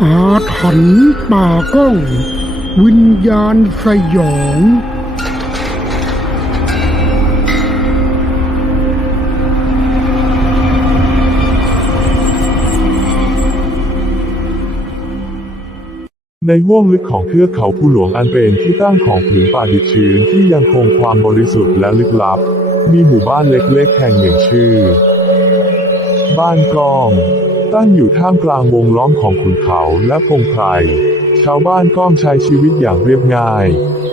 อาถรรพ์ป่าก้อง วิญญาณสยอง ในห้วงลึกของเทือกเขาภูหลวงอันเป็นที่ตั้งของผืนป่าดิบชื้นที่ยังคงความบริสุทธิ์และลึกลับ มีหมู่บ้านเล็กๆแห่งหนึ่งชื่อ บ้านกอง ตั้งอยู่ท่ามกลางวงล้อมของขุนเขาและพงไพร ชาวบ้านก้อมใช้ชีวิตอย่างเรียบง่าย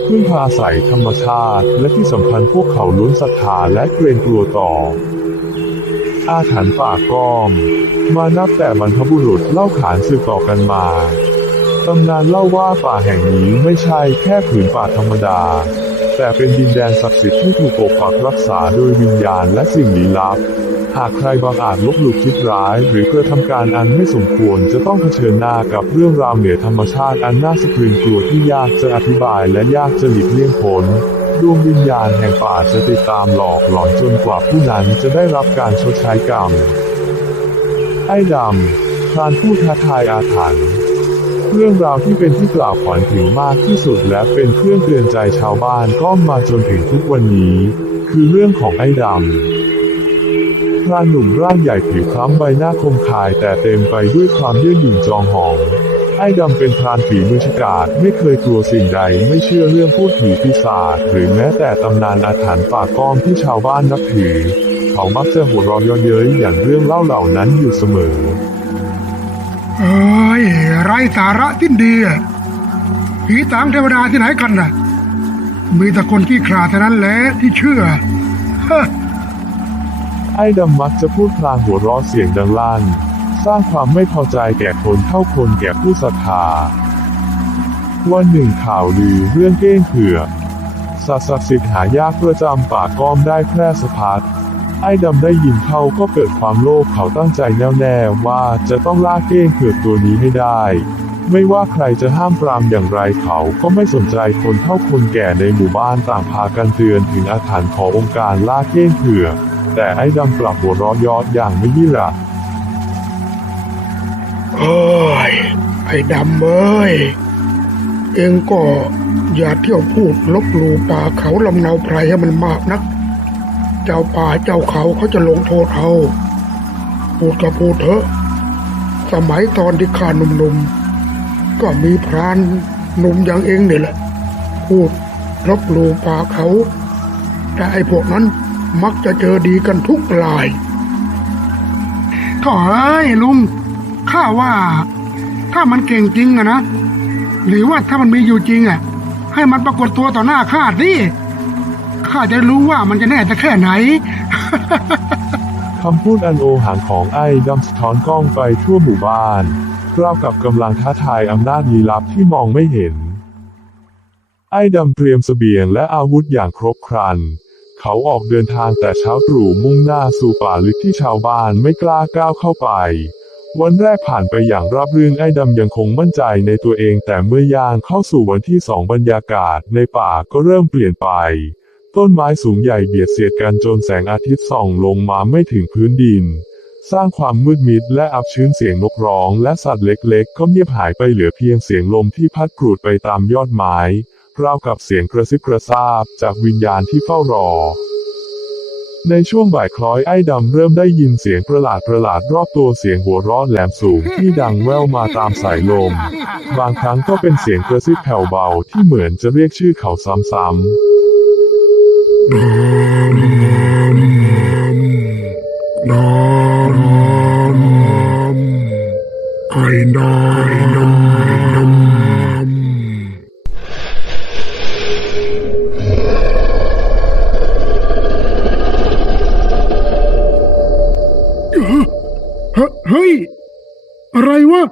พึ่งพาอาศัยธรรมชาติ และที่สำคัญพวกเขาล้วนศรัทธาและเกรงกลัวต่อ อาถรรพ์ป่าก้อม มานับแต่บรรพบุรุษเล่าขานสืบต่อกันมา ตำนานเล่าว่าป่าแห่งนี้ไม่ใช่แค่ผืนป่าธรรมดา แต่เป็นดินแดนศักดิ์สิทธิ์ที่ถูกปกปักรักษาโดยวิญญาณและสิ่งลี้ลับ หากใครบางอาจลบหลู่คิดร้าย หรือกระทำการอันไม่สมควรจะต้องเผชิญหน้ากับเรื่องราวเหนือธรรมชาติอันน่าสะพรึงกลัวที่ยากจะอธิบายและยากจะหลีกเลี่ยงพ้นดวงวิญญาณแห่งป่าจะติดตามหลอกหลอนจนกว่าผู้นั้นจะได้รับการชดใช้กรรม ไอ้ดำพรานผู้ท้าทายอาถรรพ์เรื่องราวที่เป็นที่กล่าวขวัญถึงมากที่สุดและเป็นเครื่องเตือนใจชาวบ้านก็มาจนถึงทุกวันนี้ คือเรื่องของไอ้ดำ พรานหนุ่มร่างใหญ่ผิวคล้ำใบหน้าคมคายแต่เต็มไปด้วยความเยื่อหยิ่งจองหอง ไอ้ดำเป็นพรานฝีมือฉกาจไม่เคยกลัวสิ่งใดไม่เชื่อเรื่องพูดผีปีศาจหรือแม้แต่ตำนานอาถรรพ์ป่าก้อมที่ชาวบ้านนับถือ เขามักจะหัวเราะเยาะเย้ยอย่างเรื่องเล่าเหล่านั้นอยู่เสมอเอ้ยไรสาระสิ้นดีอะผีสางเทวดาที่ไหนกันน่ะ มีแต่คนขี้ขลาดเท่านั้นแหละที่เชื่อ อ้ดำมักจะพูดพลางหัวเราะเสียงดังลั่น สร้างความไม่พอใจแก่คนเท่าคนแก่ผู้ศรัทธา วันหนึ่งข่าวลือเรื่องเก้งเผือกสัตว์ศักดิ์สิทธิ์หายากประจำป่าก้อมได้แพร่สะพัดไอ้ดำได้ยินเข้าก็เกิดความโลภเขาตั้งใจแน่วแน่ว่าจะต้องล่าเก้งเผือกตัวนี้ให้ได้ ไม่ว่าใครจะห้ามปรามอย่างไรเขาก็ไม่สนใจคนเท่าคนแก่ในหมู่บ้านต่างพากันเตือนถึงอาถรรพ์ขององค์การล่าเก้งเผือก แต่ไอ้ดำกลับหัวเราะเยอดอย่างไม่ยี่ระเอ้ยไอ้ดำเอ้ย เองก็อย่าเที่ยวพูดลบหลู่ป่าเขาลำเนาไพรให้มันมากนัก เจ้าป่าเจ้าเขาเขาจะลงโทษเอา พูดก็พูดเถอะ สมัยตอนที่ข้าหนุ่มๆ ก็มีพรานหนุ่มอย่างเองนี่แหละ พูดลบหลู่ป่าเขา แต่ไอ้พวกนั้น มักจะเจอดีกันทุกรายก็เอ้ยลุงข้าว่า ถ้ามันเก่งจริงอะนะ หรือว่าถ้ามันมีอยู่จริงอะให้มันปรากฏตัวต่อหน้าข้าสิข้าจะรู้ว่ามันจะแน่จะแค่ไหนคำพูดอันโอหังของไอ้ดำสะท้อนกล้องไปทั่วหมู่บ้านราวกับกำลังท้าทายอำนาจลี้ลับที่มองไม่เห็น ไอ้ดำเตรียมเสบียงและอาวุธอย่างครบครัน เขาออกเดินทางแต่เช้าตรู่มุ่งหน้าสู่ป่าลึกที่ชาวบ้านไม่กล้าก้าวเข้าไป วันแรกผ่านไปอย่างราบรื่นไอ้ดำยังคงมั่นใจในตัวเอง แต่เมื่อย่างเข้าสู่วันที่สองบรรยากาศในป่าก็เริ่มเปลี่ยนไป ต้นไม้สูงใหญ่เบียดเสียดกันจนแสงอาทิตย์ส่องลงมาไม่ถึงพื้นดิน สร้างความมืดมิดและอับชื้นเสียงนกร้อง และสัตว์เล็กๆ ก็เงียบหายไปเหลือเพียงเสียงลมที่พัดกรูดไปตามยอดไม้ ราวกับเสียงกระซิบกระซาบจากวิญญาณที่เฝ้ารอ ในช่วงบ่ายคล้อยไอ้ดำเริ่มได้ยินเสียงประหลาดประหลาดรอบตัวเสียงหัวเราะแหลมสูงที่ดังแว่วมาตามสายลม บางครั้งก็เป็นเสียงกระซิบแผ่วเบาที่เหมือนจะเรียกชื่อเขาซ้ำๆ อะไรวะ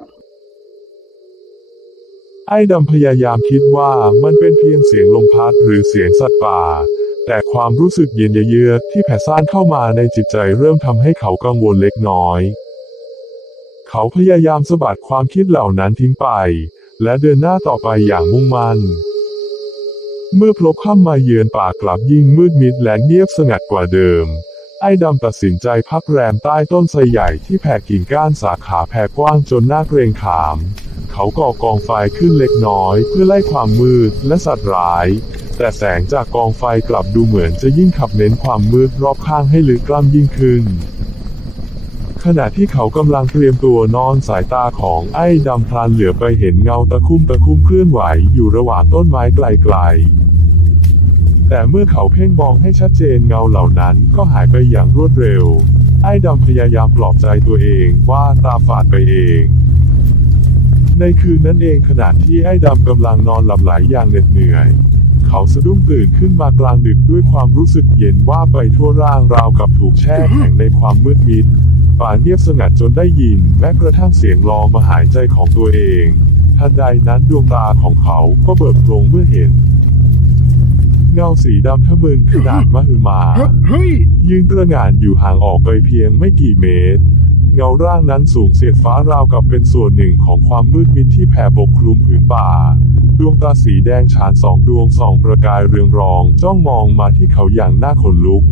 ไอ้ดำพยายามคิดว่ามันเป็นเพียงเสียงลมพัดหรือเสียงสัตว์ป่า แต่ความรู้สึกเย็นเยือกที่แผ่ซ่านเข้ามาในจิตใจเริ่มทำให้เขากังวลเล็กน้อย เขาพยายามสะบัดความคิดเหล่านั้นทิ้งไป และเดินหน้าต่อไปอย่างมุ่งมั่นเมื่อพลบค่ำมาเยือนป่ากลับยิ่งมืดมิดและเงียบสงัดกว่าเดิม ไอ้ดำตัดสินใจพักแรมใต้ต้นไทรใหญ่ที่แผ่กิ่งก้านสาขาแผ่กว้างจนน่าเกรงขาม เขาก่อกองไฟขึ้นเล็กน้อยเพื่อไล่ความมืดและสัตว์ร้าย แต่แสงจากกองไฟกลับดูเหมือนจะยิ่งขับเน้นความมืดรอบข้างให้ลึกกล้ำยิ่งขึ้น ขณะที่เขากำลังเตรียมตัวนอนสายตาของไอ้ดำพลานเหลือไปเห็นเงาตะคุ่มตะคุ่มเคลื่อนไหวอยู่ระหว่างต้นไม้ไกลๆ แต่เมื่อเขาเพ่งมองให้ชัดเจนเงาเหล่านั้นก็หายไปอย่างรวดเร็ว ไอ้ดำพยายามปลอบใจตัวเองว่าตาฝาดไปเอง ในคืนนั้นเองขณะที่ไอ้ดำกำลังนอนหลับไหลอย่างเหน็ดเหนื่อย เขาสะดุ้งตื่นขึ้นมากลางดึกด้วยความรู้สึกเย็นว่าไปทั่วร่างราวกับถูกแช่แข็งในความมืดมิดป่าเงียบสงัดจนได้ยินแม้กระทั่งเสียงรอมาหายใจของตัวเอง ทันใดนั้นดวงตาของเขาก็เบิกโพลงเมื่อเห็น เงาสีดำทะมึนขนาดมหึมา เฮ้ย ยืนตระหง่านอยู่ห่างออกไปเพียงไม่กี่เมตร เงาร่างนั้นสูงเสียดฟ้าราวกับเป็นส่วนหนึ่งของความมืดมิดที่แผ่ปกคลุมผืนป่า ดวงตาสีแดงฉานสองดวงส่องประกายเรืองรอง จ้องมองมาที่เขาอย่างน่าขนลุก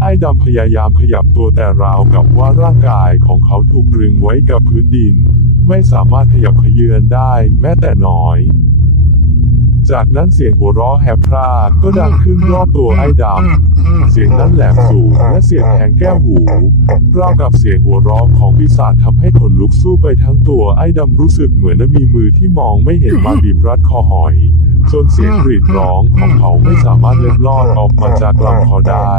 ไอ้ดำพยายามขยับตัวแต่ราวกับว่าร่างกายของเขาถูกตรึงไว้กับพื้นดิน ไม่สามารถขยับเขยือนได้แม้แต่น้อย จากนั้นเสียงหัวเราะแหบพร่าก็ดังขึ้นรอบตัวไอ้ดำ เสียงนั้นแหลมสูงและเสียงแทงแก้วหูราวกับเสียงหัวเราะของปีศาจทำให้ขนลุกสู้ไปทั้งตัวไอ้ดำรู้สึกเหมือนมีมือที่มองไม่เห็นมาบีบรัดคอหอยจนเสียงกรีดร้องของเขาไม่สามารถเล็ดลอดออกมาจากลำคอได้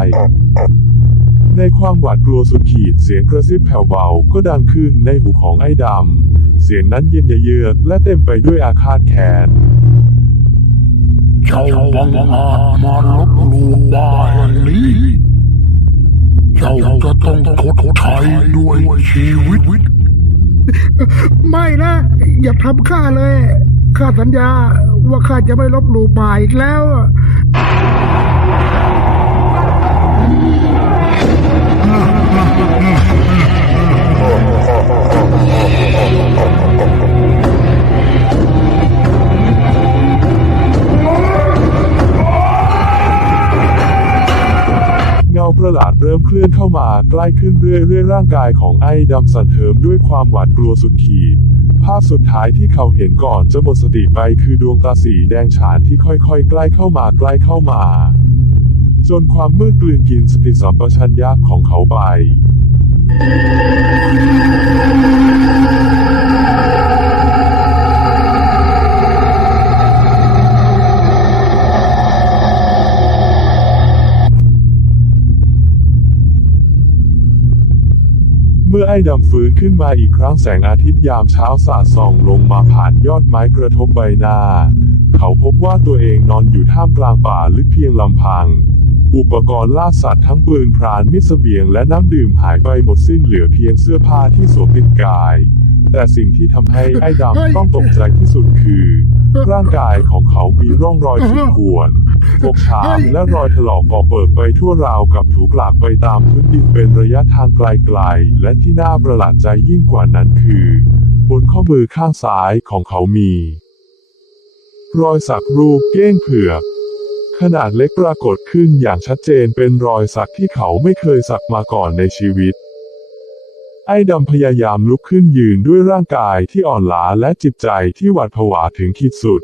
ในความหวาดกลัวสุดขีดเสียงกระซิบแผ่วเบาก็ดังขึ้นในหูของไอ้ดำ เสียงนั้นเย็นเยือกและเต็มไปด้วยอาฆาตแค้น เจ้าบังอาจมาลบหลู่บ้านแห่งนี้ เจ้าจะต้องทดใช้ด้วยชีวิต ไม่นะ อย่าทำข้าเลย ข้าสัญญาว่าข้าจะไม่ลบหลู่ป่าอีกแล้วเหลาดเริ่มเคลื่อนเข้ามาใกล้ขึ้นเรื่อยๆร่างกายของไอ้ดำสั่นเทิมด้วยความหวาดกลัวสุดขีด ภาพสุดท้ายที่เขาเห็นก่อนจะหมดสติไปคือดวงตาสีแดงฉานที่ค่อยๆ ใกล้เข้ามาใกล้เข้ามา จนความมืดกลืนกินสติสัมปชัญญะของเขาไป ไอ้ดำฟื้นขึ้นมาอีกครั้งแสงอาทิตย์ยามเช้าสาดส่องลงมาผ่านยอดไม้กระทบใบหน้า เขาพบว่าตัวเองนอนอยู่ท่ามกลางป่าลึกเพียงลำพัง อุปกรณ์ล่าสัตว์ทั้งปืนพรานมิสเสบียงและน้ำดื่มหายไปหมดสิ้นเหลือเพียงเสื้อผ้าที่สวมติดกาย แต่สิ่งที่ทำให้ไอ้ดำต้องตกใจที่สุดคือ ร่างกายของเขามีร่องรอยขีดข่วนฟกช้ำและรอยถลอกก่อเปิดไปทั่วราวกับถูกหลากไปตามพื้นดินเป็นระยะทางไกลๆ และที่น่าประหลาดใจยิ่งกว่านั้นคือ บนข้อมือข้างซ้ายของเขามี รอยสักรูปเก้งเผือกขนาดเล็กปรากฏขึ้นอย่างชัดเจนเป็นรอยสักที่เขาไม่เคยสักมาก่อนในชีวิต ไอ้ดำพยายามลุกขึ้นยืนด้วยร่างกายที่อ่อนล้าและจิตใจที่หวาดผวาถึงขีดสุด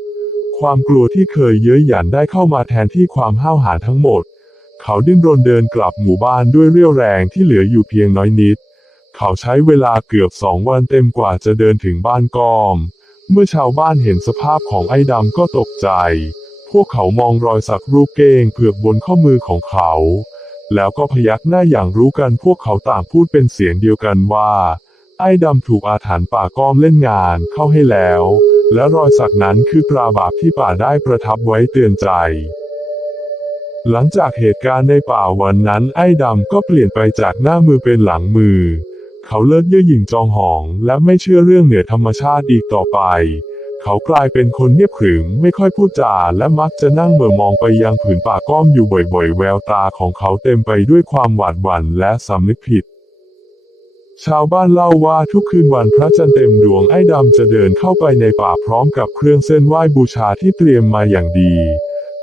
ความกลัวที่เคยเย้ยหยันได้เข้ามาแทนที่ความห้าวหาญทั้งหมด เขาดิ้นรนเดินกลับหมู่บ้านด้วยเรี่ยวแรงที่เหลืออยู่เพียงน้อยนิด เขาใช้เวลาเกือบสองวันเต็มกว่าจะเดินถึงบ้านกอม เมื่อชาวบ้านเห็นสภาพของไอ้ดำก็ตกใจ พวกเขามองรอยสักรูปเก้งเผือกบนข้อมือของเขา แล้วก็พยักหน้าอย่างรู้กันพวกเขาต่างพูดเป็นเสียงเดียวกันว่า ไอ้ดำถูกอาถรรพ์ป่าก้อมเล่นงานเข้าให้แล้ว และรอยสักนั้นคือตราบาปที่ป่าได้ประทับไว้เตือนใจ หลังจากเหตุการณ์ในป่าวันนั้นไอ้ดำก็เปลี่ยนไปจากหน้ามือเป็นหลังมือ เขาเลิกเย่อหยิ่งจองหอง และไม่เชื่อเรื่องเหนือธรรมชาติอีกต่อไป เขากลายเป็นคนเงียบขรึมไม่ค่อยพูดจาและมักจะนั่งเหม่อมองไปยังผืนป่าก้อมอยู่บ่อยๆ แววตาของเขาเต็มไปด้วยความหวาดหวั่นและสำนึกผิด ชาวบ้านเล่าว่าทุกคืนวันพระจันทร์เต็มดวงไอ้ดำจะเดินเข้าไปในป่าพร้อมกับเครื่องเส้นไหว้บูชาที่เตรียมมาอย่างดี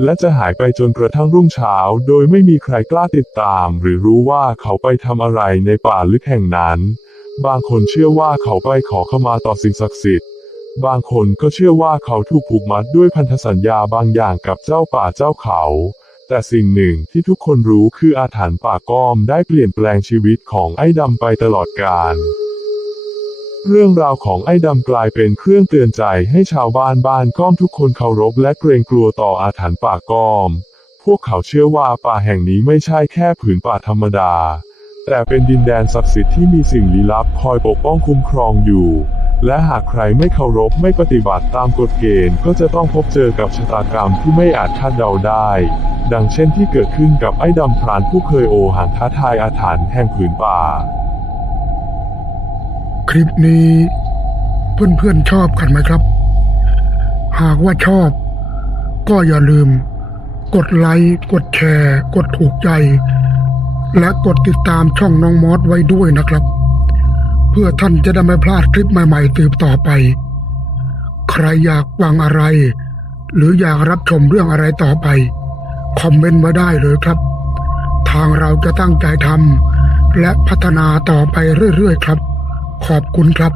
และจะหายไปจนกระทั่งรุ่งเช้า โดยไม่มีใครกล้าติดตาม หรือรู้ว่าเขาไปทำอะไรในป่าลึกแห่งนั้น บางคนเชื่อว่าเขาไปขอขมาต่อสิ่งศักดิ์สิทธิ์ บางคนก็เชื่อว่าเขาถูกผูกมัดด้วยพันธสัญญาบางอย่างกับเจ้าป่าเจ้าเขา แต่สิ่งหนึ่งที่ทุกคนรู้คืออาถรรพ์ป่าก้อมได้เปลี่ยนแปลงชีวิตของไอ้ดำไปตลอดกาล เรื่องราวของไอ้ดำกลายเป็นเครื่องเตือนใจให้ชาวบ้านบ้านก้อมทุกคนเคารพและเกรงกลัวต่ออาถรรพ์ป่าก้อม พวกเขาเชื่อว่าป่าแห่งนี้ไม่ใช่แค่ผืนป่าธรรมดา แต่เป็นดินแดนศักดิ์สิทธิ์ที่มีสิ่งลี้ลับคอยปกป้องคุ้มครองอยู่ และหากใครไม่เคารพไม่ปฏิบัติตามกฎเกณฑ์ก็จะต้องพบเจอกับชะตากรรมที่ไม่อาจคาดเดาได้ ดังเช่นที่เกิดขึ้นกับไอ้ดำพรานผู้เคยโอหังท้าทายอาถรรพ์แห่งผืนป่า คลิปนี้เพื่อนๆชอบกันไหมครับ หากว่าชอบ ก็อย่าลืม กดไลค์กดแชร์ กดถูกใจ และกดติดตามช่องน้องมอสไว้ด้วยนะครับ พื่อท่านจะได้ไม่พลาดคลิปใหม่ๆ ตืบต่อไป ใครอยากฟังอะไร หรืออยากรับชมเรื่องอะไรต่อไป คอมเมนต์มาได้เลยครับ ทางเราจะตั้งใจทำและพัฒนาต่อไปเรื่อยๆครับ ขอบคุณครับ